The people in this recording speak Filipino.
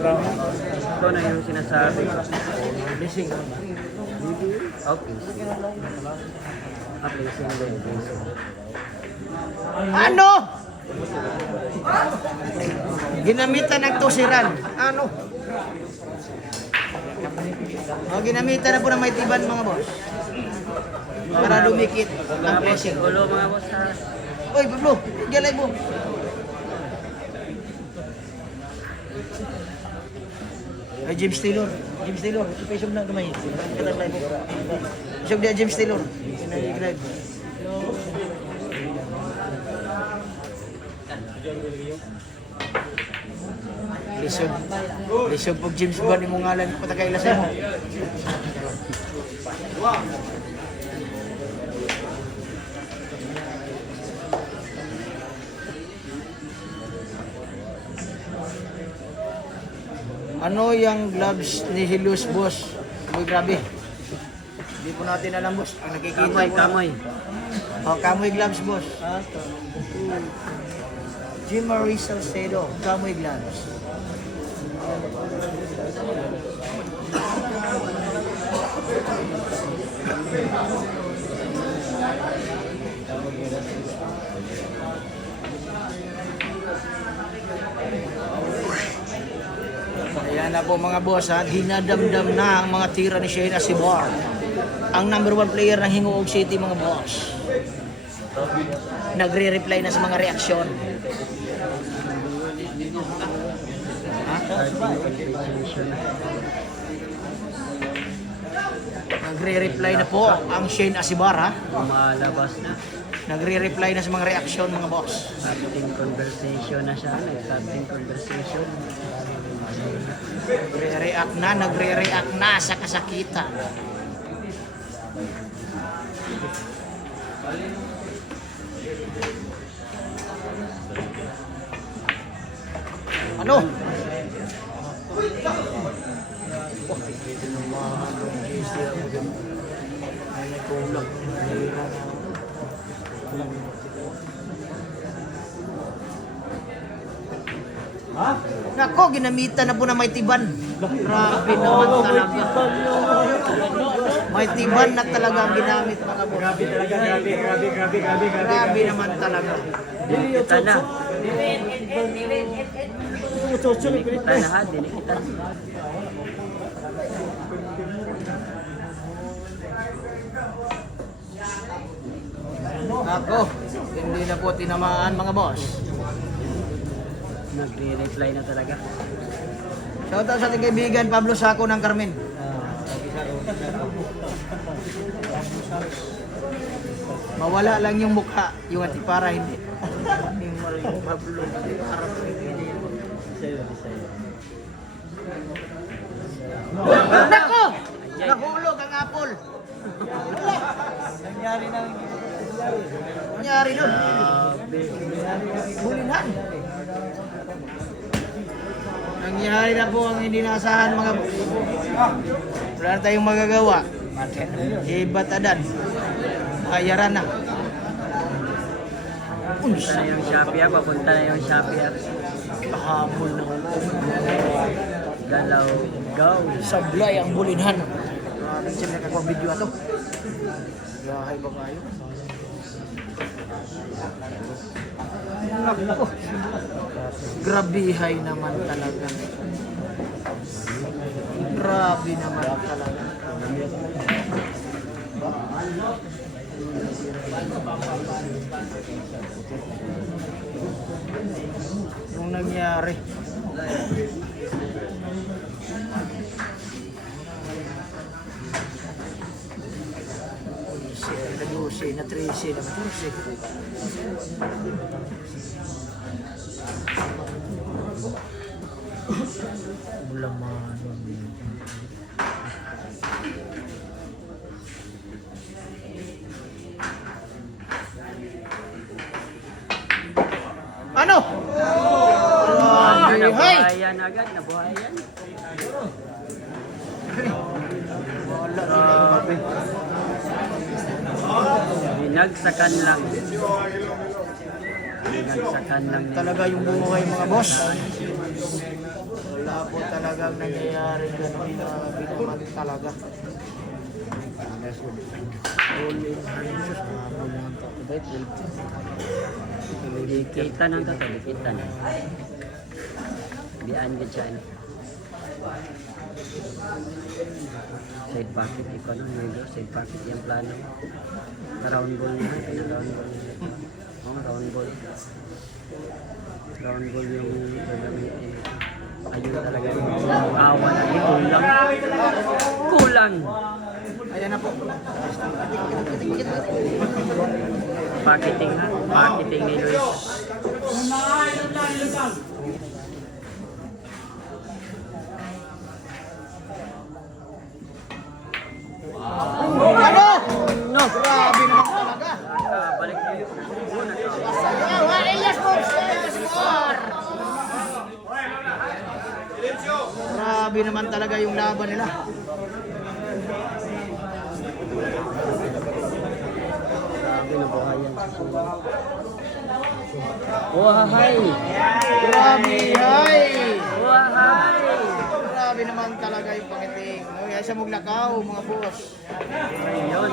Ito na yung sinasabi ko. Missing. Okay. Placing din. Placing. Ano? Ginamitan ng tusiran. Ano? Ginamitan na po ng may tiban mga boss. Para dumikit ang placing. Ulo mga boss ha. Uy, Pablo, galay mo. Ay, James Taylor. James Taylor, ipasok na kamay. Katang live mo. Isog dia James Taylor. Sinay-live. Lisod. Lisod pag James Bond yung ngalan ko tagailasan mo. Ano yung gloves ni Hilus, boss? Uy, grabe. Hindi po natin alam, boss. Ang nakikita Kamoy, po. kamoy. Kamoy gloves, boss. Jim Marie Salcedo, kamoy gloves. Ayan na po mga boss, ha? Dinadamdam na ang mga tira ni Shane Asibar. Ang number 1 player ng Hingoog City mga boss. Nagre-reply na sa mga reaksyon. Nagre-reply na po ang Shane Asibar, ha? Lumalabas na. Nagre-reply na sa mga reaksyon mga boss. Starting conversation na siya. Starting conversation. Nagre-react na sa kasakitan. Ano? Nako, ginamitan na po na may tiban. Grabe naman talaga. May tiban na talaga ang ginamit mga boss. Grabe talaga, grabe. Grabe naman talaga. Dinikita na. Dinikita na ha. Dinikita na. Nako, hindi na po tinamaan mga boss. Nagre-reply na talaga. Shoutout sa ating kaibigan Pablo Saco ng Carmen. Mawala lang yung mukha, yung atipara hindi. Yung Pablo, atipara po hindi. Nako! Nahulog ang apple. Nangyari doon. Bulinan. Nangyari na po ang hindi naasahan mga wala na tayong magagawa. Ibatadan. Ayaran na. Papunta na yung Shopee. Papunta na yung Shopee. Pahabol na. Galaw. Go. Sablay ang bulinhan. Siyempre kakawang video ato. Gahay ba kayo? Nako. Grabihay naman talaga. Grabe naman talaga. Yung nangyari. Na 13 na 14. Bulaman. Ano? Nabuhayan agad. Nabuhayan. Grabe. Binagsakan lang. Binagsakan lang. Talaga yung buhay mga boss. Wala po talaga. talagang nangyayari ganun na binaman talaga. Likitan ang kato, likitan. Bian ka siya. Side pocket, ikaw no, medyo side pocket yung plano. Round ball na, round ball. Oh, round ball. Round ball yung gagamitin. Ayun talaga yung awa na kulang. Kulang! Ayan na po. Pocketing ha? Pocketing ni Luis. Ano? No! Grabe naman talaga. Balik niyo. Una to. Grabe naman talaga yung laban nila. Grabe na buhayan sa suwa. Wahay! Grabe, hay! Wahay! Grabe naman talaga yung pangiting. No, kaya siya maglakaw, mga boss. Ayun.